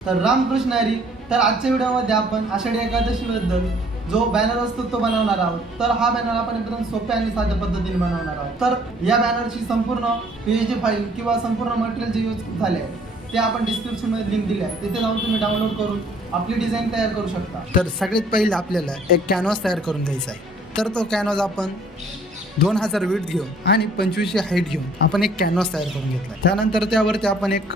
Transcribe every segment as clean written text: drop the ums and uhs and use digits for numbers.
तर रामकृष्ण हरी. तर आजच्या व्हिडिओमध्ये आपण आषाढी एकादशीबद्दल जो बॅनर असतो तो बनवणार आहोत. तर हा बॅनर आपण एकदम सोप्या आणि साध्या पद्धतीने बनवणार आहोत. तर या बॅनरची संपूर्ण पीएचडी फाईल किंवा संपूर्ण मटेरियल जे यूज झाले ते आपण डिस्क्रिप्शनमध्ये लिंक दिली आहे, तिथे जाऊन तुम्ही डाउनलोड करून आपली डिझाईन तयार करू शकता. तर सगळ्यात पहिले आपल्याला एक कॅनव्हास तयार करून घ्यायचा आहे. तर तो कॅनव्हास आपण 2000 विड्थ घेऊन आणि 2500 हाईट घेऊन आपण एक कॅनव्हास तयार करून घेतला. त्यानंतर त्यावरती आपण एक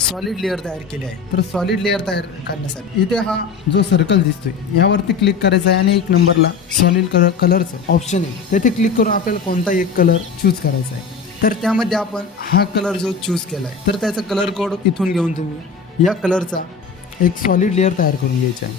सॉलिड लेअर तयार केली आहे. तर सॉलिड लेअर तयार करण्यासाठी इथे हा जो सर्कल दिसतोय यावरती क्लिक करायचा आहे आणि एक नंबरला सॉलिड कलरचं ऑप्शन आहे, तेथे क्लिक करून आपल्याला कोणताही एक कलर चूज करायचा आहे. तर त्यामध्ये आपण हा कलर जो चूज केला आहे तर त्याचा कलर कोड इथून घेऊन तुम्ही या कलरचा एक सॉलिड लेअर तयार करून घ्यायचा आहे.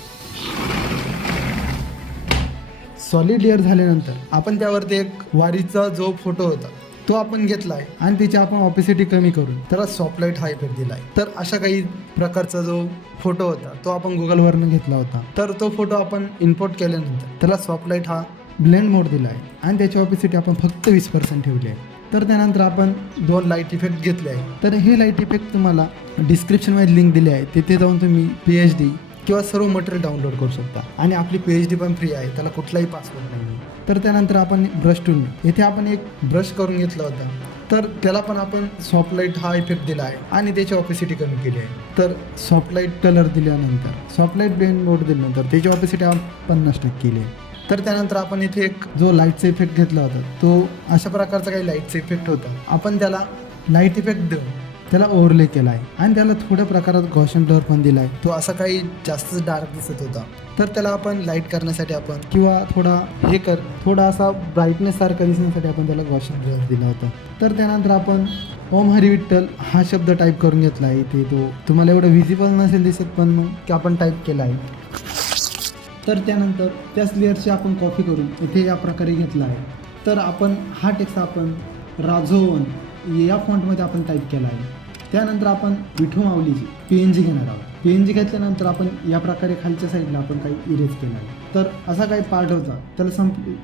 सॉलिड लेअर झाल्यानंतर आपण त्यावरती एक वारीचा जो फोटो होता तो आपण घेतला आहे आणि त्याची आपण ऑपेसिटी कमी करून त्याला सॉफ्ट लाईट हा इफेक्ट दिला आहे. तर अशा काही प्रकारचा जो फोटो होता तो आपण गुगलवरनं घेतला होता. तर तो फोटो आपण इम्पोर्ट केल्यानंतर त्याला सॉफ्ट लाईट हा ब्लेंड मोड दिला आहे आणि त्याची ऑपेसिटी आपण फक्त 20% ठेवली आहे. तर त्यानंतर आपण 2 लाईट इफेक्ट घेतले आहे. तर हे लाईट इफेक्ट तुम्हाला डिस्क्रिप्शनमध्ये लिंक दिली आहे, तिथे जाऊन तुम्ही PhD किंवा सर्व मटेरियल डाउनलोड करू शकता. आणि आपली PhD पण फ्री आहे, त्याला कुठलाही पासवर्ड नाही. तर त्यानंतर आपण ब्रश टूल येथे आपण एक ब्रश करून घेतला होता. तर त्याला पण आपण सॉफ्ट लाईट हा इफेक्ट दिला आहे आणि त्याची ऑपेसिटी कमी केली आहे. तर सॉफ्ट लाईट कलर दिल्यानंतर सॉफ्ट लाईट ब्लेंड मोड दिल्यानंतर त्याची ऑपेसिटी आपण 50% केली आहे. तर त्यानंतर आपण इथे एक जो लाईटचा इफेक्ट घेतला होता तो अशा प्रकारचा काही लाईटचा इफेक्ट होता, आपण त्याला लाईट इफेक्ट देऊन त्याला ओव्हरले केला आहे आणि त्याला थोड्या प्रकारात गॉशन ब्लर पण दिला आहे. तो असा काही जास्तच डार्क दिसत होता. तर त्याला आपण लाईट करण्यासाठी आपण किंवा थोडा असा ब्राईटनेस सारखा दिसण्यासाठी आपण त्याला गॉशन ब्लर दिला होता. तर त्यानंतर आपण ओम हरी विठ्ठल हा शब्द टाईप करून घेतला आहे. इथे तो तुम्हाला एवढं व्हिजिबल नसेल दिसत पण मग की आपण टाईप केला आहे. तर त्यानंतर त्याच लेअरची आपण कॉपी करून इथे या प्रकारे घेतला आहे. तर आपण हा टेक्स्ट आपण राघवन या फॉन्टमध्ये आपण टाईप केला आहे. त्यानंतर आपण विठू माऊलीची PNG घेणार आहोत. PNG घेतल्यानंतर आपण या प्रकारे खालच्या साईडला आपण काही इरेज केला आहे. तर असा काही पार्ट होता त्याला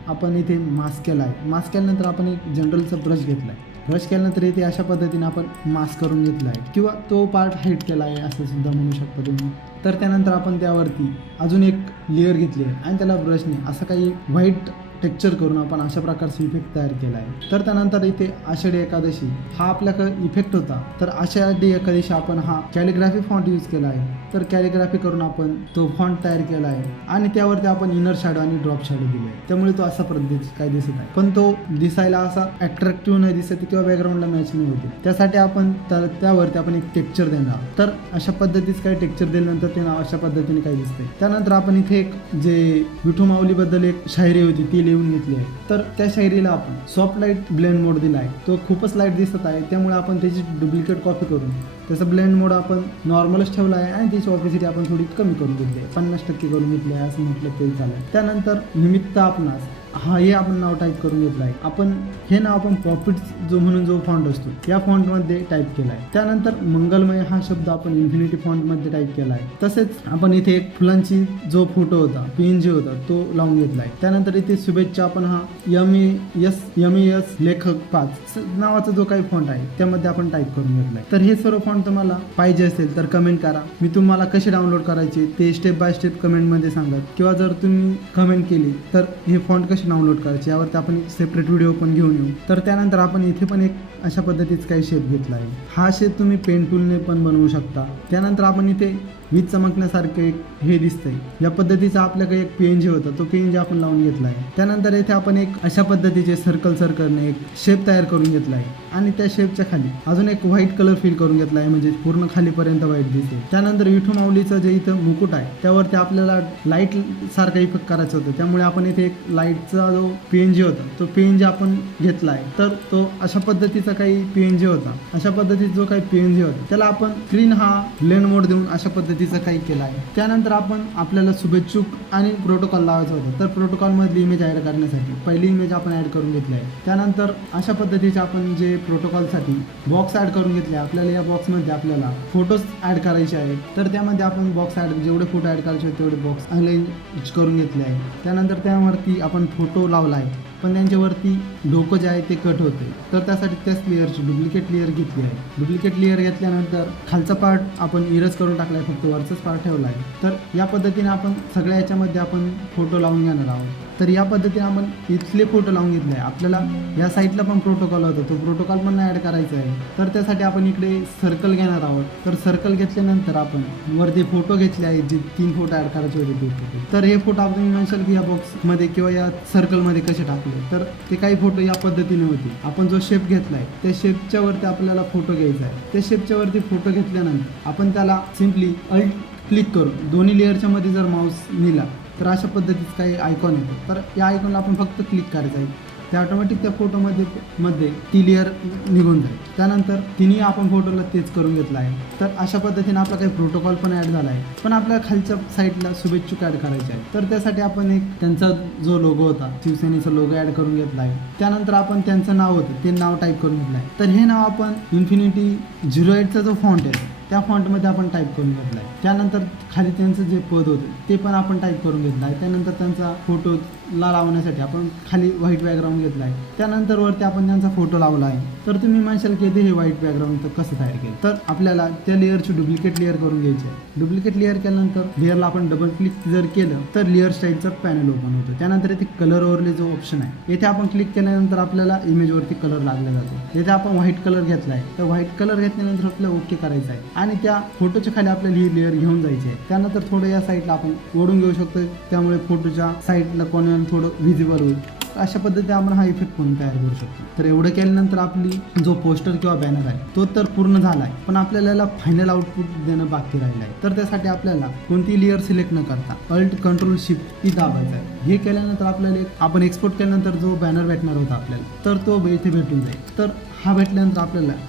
आपण इथे मास्क केला आहे. मास्क केल्यानंतर आपण एक जनरलचा ब्रश घेतला आहे. ब्रश केल्यानंतर इथे अशा पद्धतीने आपण मास्क करून घेतला आहे किंवा तो पार्ट हाईट केला आहे असं सुद्धा म्हणू शकता तुम्ही. तर त्यानंतर आपण त्यावरती अजून एक लेअर घेतली आहे आणि त्याला ब्रशने असं काही व्हाईट टेक्स्चर करून आपण अशा प्रकारचा इफेक्ट तयार केला आहे. तर त्यानंतर इथे आषाढी एकादशी हा आपल्याकडे इफेक्ट होता. तर आषाढी एकादशी आपण हा कॅलिग्राफी फॉन्ट यूज केला आहे. तर कॅलिग्राफी करून आपण तो फॉन्ट तयार केला आहे आणि त्यावरती आपण इनर शॅडो आणि ड्रॉप शॅडो दिले आहे. त्यामुळे तो असा पद्धतीचा काय दिसत आहे, पण तो दिसायला असा अट्रॅक्टिव्ह नाही दिसत किंवा बॅकग्राऊंडला मॅच नाही होते. त्यासाठी आपण त्यावरती आपण एक टेक्स्चर देणार. तर अशा पद्धतीचं काही टेक्स्चर दिल्यानंतर ते नाव अशा पद्धतीने काय दिसतंय. त्यानंतर आपण इथे एक जे विठू माऊलीबद्दल एक शायरी होती ती लिहून घेतली आहे. तर त्या शायरीला आपण सॉफ्ट लाईट ब्लेंड मोड दिला आहे. तो खूपच लाईट दिसत आहे, त्यामुळे आपण त्याची डुप्लिकेट कॉपी करून त्याचा ब्लेंड मोड आपण नॉर्मलच ठेवला आहे आणि त्याची ऑपेसिटी आपण थोडी कमी करून घेतली आहे, 50% करून घेतली आहे असं म्हटलं तरी चालेल. त्यानंतर निमित्त आपणास हे आपण नाव टाईप करून घेतलं आहे. आपण हे नाव आपण प्रॉफिट जो म्हणून जो फॉन्ट असतो या फॉन्टमध्ये टाईप केला आहे. त्यानंतर मंगलमय हा शब्द आपण इन्फिनिटी फॉन्टमध्ये टाईप केला आहे. तसेच आपण इथे एक फुलांची जो फोटो होता PNG होता तो लावून घेतला आहे. त्यानंतर इथे शुभेच्छा आपण हा MES लेखक 5 नावाचा जो काही फॉन्ट आहे त्यामध्ये आपण टाईप करून घेतला आहे. तर हे सर्व फॉन्ट तुम्हाला पाहिजे असेल तर कमेंट करा. मी तुम्हाला कसे डाउनलोड करायचे ते स्टेप बाय स्टेप कमेंटमध्ये सांगा किंवा जर तुम्ही कमेंट केली तर हे फॉन्ट कसे डाउनलोड करायचे यावरती आपण एक सेपरेट व्हिडिओ पण घेऊन येऊ. तर त्यानंतर आपण इथे पण एक अशा पद्धतीचा काही शेप घेतला आहे. हा शेप तुम्ही पेन टूलने पण बनवू शकता. त्यानंतर आपण इथे वीज चमकण्यासारखं एक हे दिसतंय या पद्धतीचा आपल्याकडे एक PNG होता, तो PNG आपण लावून घेतला आहे. त्यानंतर इथे आपण एक अशा पद्धतीचे सर्कलने एक शेप तयार करून घेतला आहे आणि त्या शेपच्या खाली अजून एक व्हाईट कलर फिल करून घेतला आहे, म्हणजे पूर्ण खालीपर्यंत व्हाईट दिसेल. त्यानंतर विठू माऊलीचं जे इथं मुकुट आहे त्यावरती आपल्याला लाईट सारखा इफेक्ट करायचं होतं, त्यामुळे आपण इथे एक लाईटचा जो PNG होता तो PNG आपण घेतला आहे. तर तो अशा पद्धतीचा काही PNG होता. अशा पद्धतीचा जो काही PNG होता त्याला आपण स्क्रीन हा ब्लेंड मोड देऊन अशा पद्धतीचा काही केला आहे. त्यानंतर आपण आपल्याला शुभेच्छुक आणि प्रोटोकॉल लावायचं होतं. तर प्रोटोकॉलमधली इमेज ॲड करण्यासाठी पहिली इमेज आपण ॲड करून घेतली आहे. त्यानंतर अशा पद्धतीचे आपण जे प्रोटोकॉलसाठी बॉक्स ॲड करून घेतले. आपल्याला या बॉक्समध्ये आपल्याला फोटोज ॲड करायचे आहेत. तर त्यामध्ये आपण बॉक्स जेवढे फोटो ॲड करायचे तेवढे बॉक्स अरेंज करून घेतले आहे. त्यानंतर त्यावरती आपण फोटो लावला आहे. पण त्यांच्यावरती डोकं जे आहे ते कट होते. तर त्यासाठी त्याच लेअरची डुप्लिकेट लेअर घेतली आहे. डुप्लिकेट लेअर घेतल्यानंतर खालचा पार्ट आपण इरेज करून टाकला आहे, फक्त वरचाच पार्ट ठेवला आहे. तर या पद्धतीने आपण सगळ्या याच्यामध्ये आपण फोटो लावून घेणार आहोत. तर या पद्धतीने आपण इथले फोटो लावून घेतले आहे. आपल्याला या साईडला पण प्रोटोकॉल होता, तो प्रोटोकॉल पण ॲड करायचा आहे. तर त्यासाठी आपण इकडे सर्कल घेणार आहोत. तर सर्कल घेतल्यानंतर आपण वरती फोटो घेतले आहेत, जे 3 फोटो ॲड करायचे होते ते फोटो. तर हे फोटो आपण म्हणशाल की या बॉक्समध्ये किंवा या सर्कलमध्ये कसे टाकले, तर ते काही फोटो या पद्धतीने होते. आपण जो शेप घेतला आहे त्या शेपच्या वरती आपल्याला फोटो घ्यायचा आहे. त्या शेपच्या वरती फोटो घेतल्यानंतर आपण त्याला सिम्पली अल्ट क्लिक करून दोन्ही लेअरच्या मध्ये जर माऊस नेला तर अशा पद्धतीचं काही आयकॉन येतो. तर या आयकॉनला आपण फक्त क्लिक करायचं आहे. ते ऑटोमॅटिक त्या फोटोमध्ये ती लेअर निघून जाईल. त्यानंतर तिन्ही आपण फोटोला तेच करून घेतलं आहे. तर अशा पद्धतीने आपला काही प्रोटोकॉल पण ॲड झाला आहे. पण आपल्याला खालच्या साईडला शुभेच्छुक ॲड करायचे आहे. तर त्यासाठी आपण एक त्यांचा जो लोगो होता, शिवसेनेचा लोगो ॲड करून घेतला आहे. त्यानंतर आपण त्यांचं नाव होतं ते नाव टाईप करून घेतलं आहे. तर हे नाव आपण Infinity 08चा जो फॉन्ट आहे त्या फॉन्टमध्ये आपण टाईप करून घेतला आहे. त्यानंतर खाली त्यांचं जे पद होतं ते पण आपण टाईप करून घेतलं आहे. त्यानंतर त्यांचा फोटोला लावण्यासाठी आपण खाली व्हाईट बॅकग्राऊंड घेतला आहे. त्यानंतर वरती आपण त्यांचा फोटो लावला आहे. तर तुम्ही म्हणशाल की हे व्हाईट बॅकग्राऊंड तर कसं तयार केलं, तर आपल्याला त्या लेअरची डुप्लिकेट लेअर करून घ्यायची आहे. डुप्लिकेट लेअर केल्यानंतर लेअरला आपण डबल क्लिक जर केलं तर लेअर स्टाईलचा पॅनल ओपन होतो. त्यानंतर इथे कलर ओव्हरले जो ऑप्शन आहे येथे आपण क्लिक केल्यानंतर आपल्याला इमेजवरती कलर लागला जातो. येथे आपण व्हाईट कलर घेतला आहे. तर व्हाईट कलर घेतल्यानंतर आपल्याला ओके करायचं आहे आणि त्या फोटोच्या खाली आपल्याला ही लेअर घेऊन जायची आहे. त्यानंतर थोडं या साईडला आपण ओढून घेऊ शकतो, त्यामुळे फोटोच्या साईडला कोणाला थोडं व्हिजिबल होईल. अशा पद्धतीने आपण हा इफेक्ट पण तयार करू शकतो. तर एवढं केल्यानंतर आपली जो पोस्टर किंवा बॅनर आहे तो तर पूर्ण झाला आहे, पण आपल्याला याला फायनल आउटपुट देणं बाकी राहिलं आहे. तर त्यासाठी आपल्याला कोणती लेअर सिलेक्ट न करता अल्ट कंट्रोल शिफ्ट ही दाबायचं आहे. हे केल्यानंतर आपल्याला आपण एक्सपोर्ट केल्यानंतर जो बॅनर भेटणार होता आपल्याला तर तो इथे भेटून जाईल. तर हा भेटल्यानंतर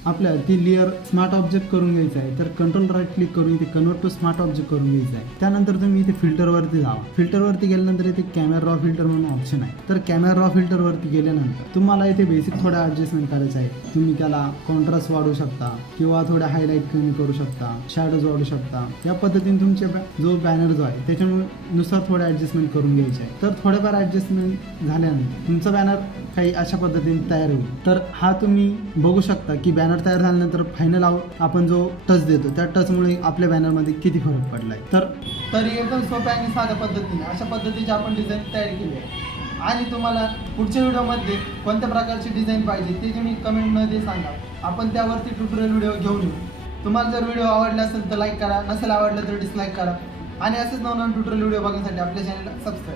आपल्याला ती लेअर स्मार्ट ऑब्जेक्ट करून घ्यायचं आहे. तर कंट्रोल राईट क्लिक करून इथे कन्वर्ट टू स्मार्ट ऑब्जेक्ट करून घ्यायचं आहे. त्यानंतर तुम्ही इथे फिल्टरवरती जावा. फिल्टरवरती गेल्यानंतर इथे कॅमेरा रॉ फिल्टर म्हणून ऑप्शन आहे. तर कॅमेरा रॉ फिल्टरवरती गेल्यानंतर तुम्हाला इथे बेसिक थोडं ॲडजस्टमेंट करायचं आहे. तुम्ही त्याला कॉन्ट्रास्ट वाढवू शकता किंवा थोडं हायलाईट कमी करू शकता, शॅडोज वाढवू शकता. या पद्धतीने तुमचे जो बॅनर जो आहे त्याच्यानुसार थोडं ॲडजस्टमेंट करून घ्यायचे आहे. तर थोडंफार ॲडजस्टमेंट झाल्यानंतर तुमचा बॅनर काही अशा पद्धतीने तयार होईल. तर हा तुम्ही बघू शकता की बॅनर तयार झाल्यानंतर फायनल आपण जो टच देतो त्या टचमुळे आपल्या बॅनरमध्ये किती फरक पडला आहे. तर एकदम सोप्या आणि साध्या पद्धतीने अशा पद्धतीची आपण डिझाईन तयार केली आहे. आणि तुम्हाला पुढच्या व्हिडिओमध्ये कोणत्या प्रकारची डिझाईन पाहिजे ते तुम्ही कमेंटमध्ये सांगा. आपण त्यावरती ट्युटोरियल व्हिडिओ घेऊन येऊ. तुम्हाला जर व्हिडिओ आवडला असेल तर लाईक करा, नसेल आवडलं तर डिसलाईक करा. आणि असेच नवनवीन ट्युटोरियल व्हिडिओ बघण्यासाठी आपल्या चॅनलला सबस्क्राईब